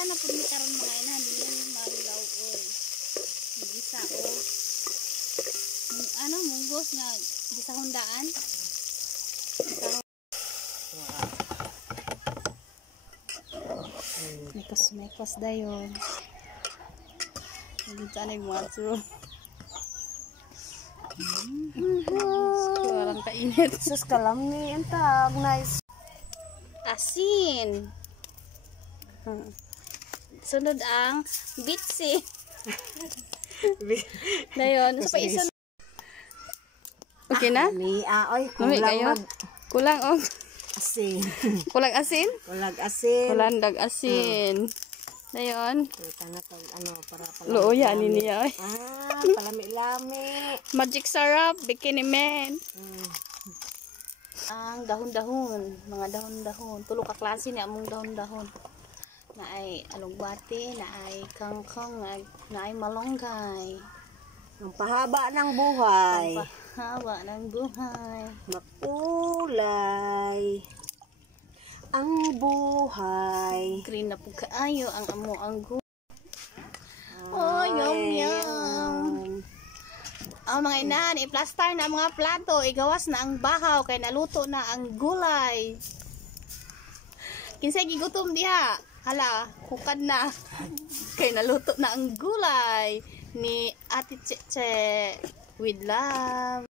Gisa na pud ni karon mga ina, dili maglaw oy. Gisa o. Ano munggos nga gisa hundaan. Mekos dayon. Hindi tanay mo ato. Kurang kainit. Sus kalami entag nice. Asin. Sunod ang bitsi. Dayon, sa paisun. Okay na? Oy, Kulang og asin. kulang asin? Kulang asin. Kulang dag asin. Dayon. Kana tag ano para Luoya ni niya oy. Palami-lami. Magic sarap, bikini man. Ang dahon-dahon, mga dahon-dahon. Tulo ka klase ni among dahon-dahon. Na ay alugbati, na ay kangkong, na ay malunggay. Ang pahaba ng buhay. Haba ng buhay. Makulay ang buhay. Green na po kaayo ang amo ang oh, yum. Ang mga inan, i-plaster na ang mga plato, igawas na ang bahaw, kay naluto na ang gulay. Kinsay gigutom diha? Hala, hukad na. Kay naluto na ang gulay ni Ate Cheche with love.